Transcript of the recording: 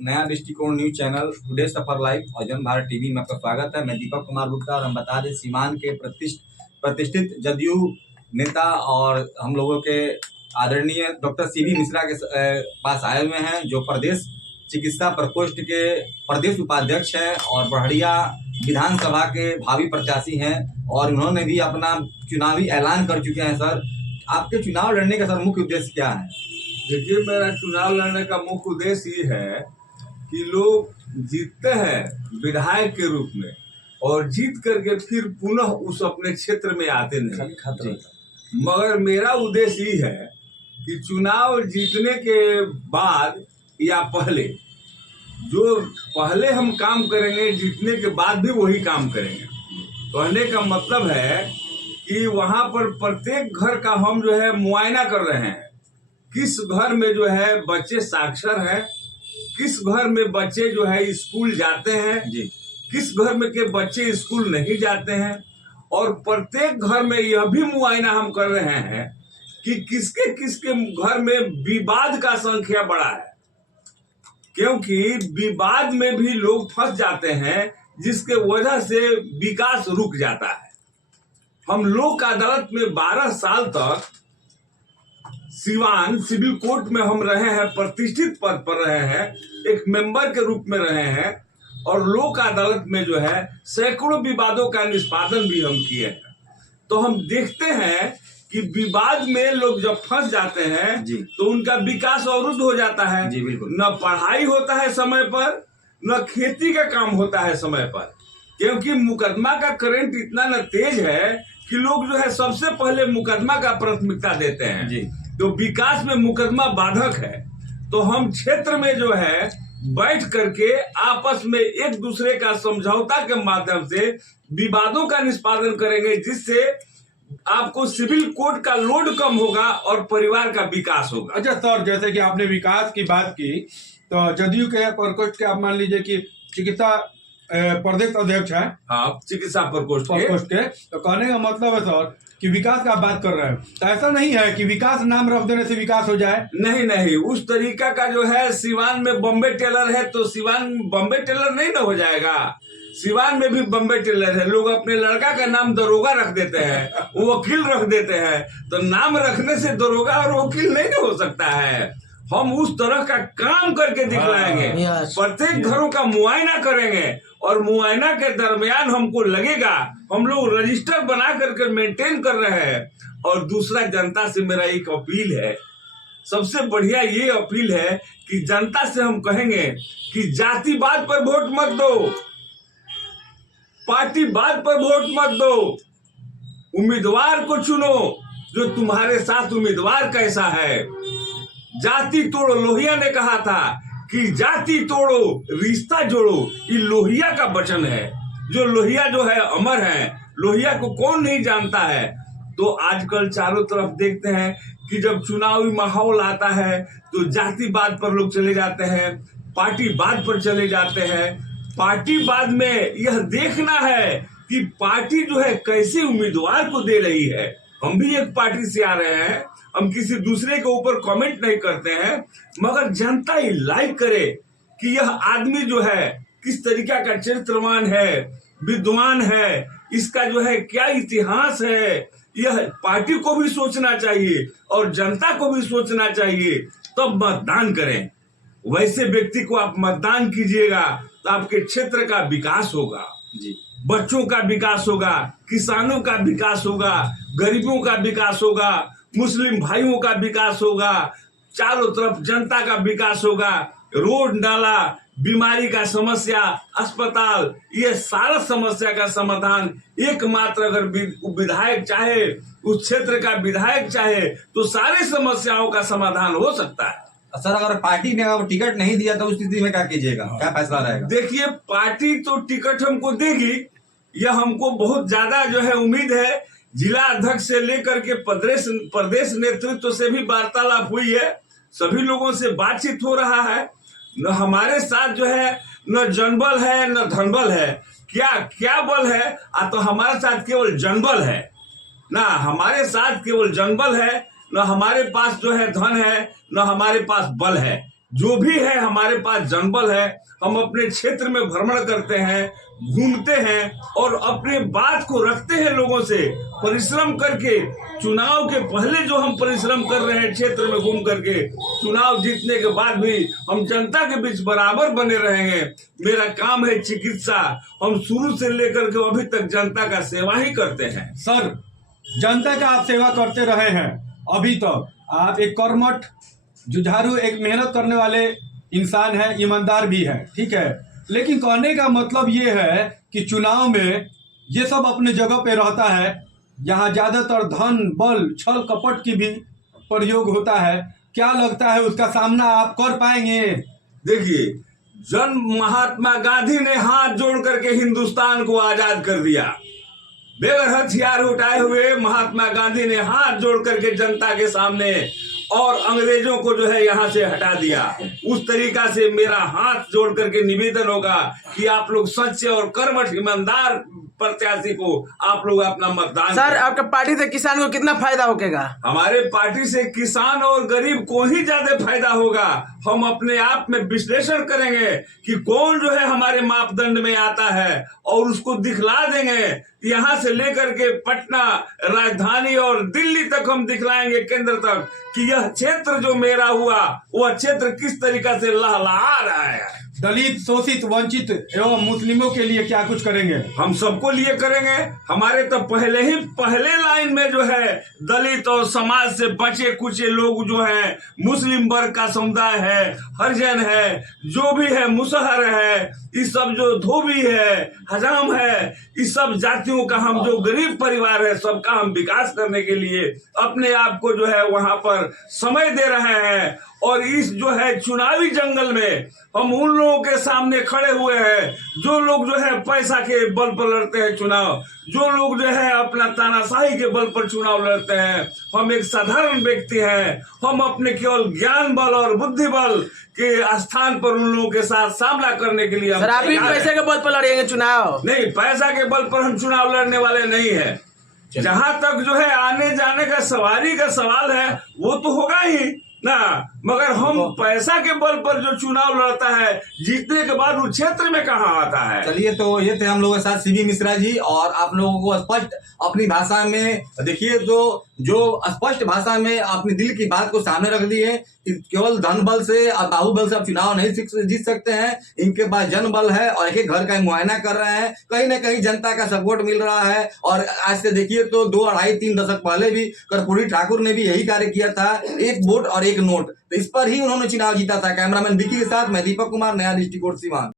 नया दृष्टिकोण news channel today सफर live और जन भारत टीवी में आपका स्वागत है। मैं दीपक कुमार गुप्ता और हम बता दें सीवान के प्रतिष्ठित जदयू नेता और हम लोगों के आदरणीय डॉक्टर सीवी मिश्रा के पास आए हुए हैं, जो प्रदेश चिकित्सा प्रकोष्ठ के प्रदेश उपाध्यक्ष हैं और बढ़िया विधानसभा के भावी प्रत्याशी हैं और उन्होंने भी अपना चुनावी ऐलान कर चुके हैं। सर, आपके चुनाव लड़ने का सर मुख्य उद्देश्य क्या है? देखिए, मेरा चुनाव लड़ने का मुख्य उद्देश्य ये है कि लोग जीतते हैं विधायक के रूप में और जीत करके फिर पुनः उस अपने क्षेत्र में आते नहीं। मगर मेरा उद्देश्य ये है कि चुनाव जीतने के बाद या पहले जो पहले हम काम करेंगे, जीतने के बाद भी वही काम करेंगे। कहने का मतलब है कि वहां पर प्रत्येक घर का हम जो है मुआयना कर रहे हैं, किस घर में जो है बच्चे साक्षर हैं, किस घर में बच्चे जो है स्कूल जाते हैं जी, किस घर में के बच्चे स्कूल नहीं जाते हैं। और प्रत्येक घर में यह भी मुआयना हम कर रहे हैं कि किसके किसके घर में विवाद का संख्या बढ़ा है, क्योंकि विवाद में भी लोग फंस जाते हैं, जिसके वजह से विकास रुक जाता है। हम लोक अदालत में 12 साल तक सिवान सिविल कोर्ट में हम रहे हैं, प्रतिष्ठित पद पर रहे हैं, एक मेंबर के रूप में रहे हैं और लोक अदालत में जो है सैकड़ों विवादों का निष्पादन भी हम किए हैं। तो हम देखते हैं कि विवाद में लोग जब फंस जाते हैं जी, तो उनका विकास अवरुद्ध हो जाता है जी। बिल्कुल, न पढ़ाई होता है समय पर, न खेती का काम होता है समय पर, क्योंकि मुकदमा का करंट इतना न तेज है कि लोग जो है सबसे पहले मुकदमा का प्राथमिकता देते हैं जी। तो विकास में मुकदमा बाधक है। तो हम क्षेत्र में जो है बैठ करके आपस में एक दूसरे का समझौता के माध्यम से विवादों का निष्पादन करेंगे, जिससे आपको सिविल कोर्ट का लोड कम होगा और परिवार का विकास होगा। अच्छा सर, जैसे कि आपने विकास की बात की, तो जदयू के प्रकोष्ठ के आप मान लीजिए कि चिकित्सा प्रदेश अध्यक्ष है। हाँ, चिकित्सा प्रकोष्ठ के तो कहने का मतलब है सर कि विकास का बात कर रहे हैं, तो ऐसा नहीं है कि विकास नाम रख देने से विकास हो जाए। नहीं, उस तरीका का जो है सिवान में बॉम्बे टेलर है तो सिवान बॉम्बे टेलर नहीं ना हो जाएगा। सिवान में भी बॉम्बे टेलर है। लोग अपने लड़का का नाम दरोगा रख देते हैं, वकील रख देते हैं, तो नाम रखने से दरोगा और वकील नहीं ना हो सकता है। हम उस तरह का काम करके दिखलाएंगे, प्रत्येक घरों का मुआयना करेंगे और मुआयना के दरमियान हमको लगेगा हम लोग रजिस्टर बना करके मेंटेन कर रहे हैं। और दूसरा, जनता से मेरा एक अपील है, सबसे बढ़िया ये अपील है कि जनता से हम कहेंगे कि जातिवाद पर वोट मत दो, पार्टीवाद पर वोट मत दो, उम्मीदवार को चुनो जो तुम्हारे साथ उम्मीदवार कैसा है। जाति तोड़ो, लोहिया ने कहा था कि जाति तोड़ो रिश्ता जोड़ो, ये लोहिया का वचन है। जो लोहिया जो है अमर है, लोहिया को कौन नहीं जानता है। तो आजकल चारों तरफ देखते हैं कि जब चुनावी माहौल आता है तो जातिवाद पर लोग चले जाते हैं, पार्टीवाद पर चले जाते हैं। पार्टीवाद में यह देखना है कि पार्टी जो है कैसे उम्मीदवार को दे रही है। हम भी एक पार्टी से आ रहे हैं, हम किसी दूसरे के ऊपर कमेंट नहीं करते हैं, मगर जनता ही लाइक करे कि यह आदमी जो है किस तरीका का चरित्रवान है, विद्वान है, इसका जो है क्या इतिहास है। यह पार्टी को भी सोचना चाहिए और जनता को भी सोचना चाहिए, तब मतदान करें। वैसे व्यक्ति को आप मतदान कीजिएगा तो आपके क्षेत्र का विकास होगा जी, बच्चों का विकास होगा, किसानों का विकास होगा, गरीबों का विकास होगा, मुस्लिम भाइयों का विकास होगा, चारों तरफ जनता का विकास होगा। रोड, नाला, बीमारी का समस्या, अस्पताल, ये सारा समस्या का समाधान एकमात्र अगर विधायक चाहे, उस क्षेत्र का विधायक चाहे, तो सारे समस्याओं का समाधान हो सकता है। सर, अगर पार्टी ने अगर टिकट नहीं दिया तो उस स्थिति में क्या कीजिएगा, क्या फैसला रहेगा? देखिए, पार्टी तो टिकट हमको देगी, यह हमको बहुत ज्यादा जो है उम्मीद है। जिला अध्यक्ष से लेकर के प्रदेश नेतृत्व से भी वार्तालाप हुई है, सभी लोगों से बातचीत हो रहा है। न हमारे साथ जो है न जनबल है न धनबल है। क्या बल है? तो हमारे साथ केवल जनबल है ना, हमारे साथ केवल जनबल है, न हमारे पास जो है धन है, न हमारे पास बल है। जो भी है हमारे पास जनबल है, हम अपने क्षेत्र में भ्रमण करते हैं, घूमते हैं और अपने बात को रखते हैं लोगों से, परिश्रम करके। चुनाव के पहले जो हम परिश्रम कर रहे हैं क्षेत्र में घूम करके, चुनाव जीतने के बाद भी हम जनता के बीच बराबर बने रहेंगे। मेरा काम है चिकित्सा, हम शुरू से लेकर के अभी तक जनता का सेवा ही करते हैं। सर, जनता का आप सेवा करते रहे हैं अभी तक। आप एक कर्मठ, जुझारू, एक मेहनत करने वाले इंसान है, ईमानदार भी है, ठीक है। लेकिन कहने का मतलब ये है कि चुनाव में ये सब अपने जगह पे रहता है, यहाँ ज्यादातर धन, बल, छल कपट की भी प्रयोग होता है। क्या लगता है उसका सामना आप कर पाएंगे? देखिए, जन महात्मा गांधी ने हाथ जोड़ करके हिंदुस्तान को आजाद कर दिया। बगैर हथियार उठाए हुए महात्मा गांधी ने हाथ जोड़ करके जनता के सामने और अंग्रेजों को जो है यहाँ से हटा दिया। उस तरीका से मेरा हाथ जोड़ करके निवेदन होगा कि आप लोग सच्चे और कर्मठ ईमानदार प्रत्याशी को आप लोग अपना मतदान सर, करें। आपके पार्टी से किसान को कितना फायदा होगा? हमारे पार्टी से किसान और गरीब को ही ज्यादा फायदा होगा। हम अपने आप में विश्लेषण करेंगे कि कौन जो है हमारे मापदंड में आता है और उसको दिखला देंगे। यहाँ से लेकर के पटना, राजधानी और दिल्ली तक हम दिखलाएंगे, केंद्र तक, कि यह क्षेत्र जो मेरा हुआ वह क्षेत्र किस तरीका से लहलहा रहा है। दलित, शोषित, वंचित एवं मुस्लिमों के लिए क्या कुछ करेंगे? हम सबको लिए करेंगे। हमारे तो पहले लाइन में जो है दलित और समाज से बचे कुचे लोग जो है, मुस्लिम वर्ग का समुदाय है, हरिजन है, जो भी है, मुसहर है, इस सब जो धोबी है, हजाम है, इस सब जातियों का हम जो गरीब परिवार है, सबका हम विकास करने के लिए अपने आप को जो है वहां पर समय दे रहे हैं। और इस जो है चुनावी जंगल में हम उन लोगों के सामने खड़े हुए हैं जो लोग जो है पैसा के बल पर लड़ते हैं चुनाव, जो लोग जो है अपना तानाशाही के बल पर चुनाव लड़ते हैं। हम एक साधारण व्यक्ति हैं, हम अपने केवल ज्ञान बल और बुद्धि बल के स्थान पर उन लोगों के साथ सामना करने के लिए हम सर, आप भी पैसे के बल पर लड़ेंगे चुनाव? नहीं, पैसा के बल पर हम चुनाव लड़ने वाले नहीं है। जहां तक जो है आने जाने का सवारी का सवाल है वो तो होगा ही ना, मगर हम पैसा के बल पर जो चुनाव लड़ता है, जीतने के बाद उस क्षेत्र में कहाँ आता है। चलिए, तो ये थे हम लोगों के साथ सीबी मिश्रा जी, और आप लोगों को स्पष्ट अपनी भाषा में देखिए, जो स्पष्ट भाषा में अपनी दिल की बात को सामने रख दी है कि केवल धन बल से और बाहुबल से आप चुनाव नहीं जीत सकते हैं। इनके पास जन बल है और एक घर का मुआयना कर रहे हैं, कहीं ना कहीं जनता का सपोर्ट मिल रहा है। और आज से देखिए तो 2, 2.5, 3 दशक पहले भी कर्पूरी ठाकुर ने भी यही कार्य किया था, एक वोट और एक नोट, तो इस पर ही उन्होंने चुनाव जीता था। कैमरामैन विकी के साथ मैं दीपक कुमार, नया दृष्टिकोण, सीवान।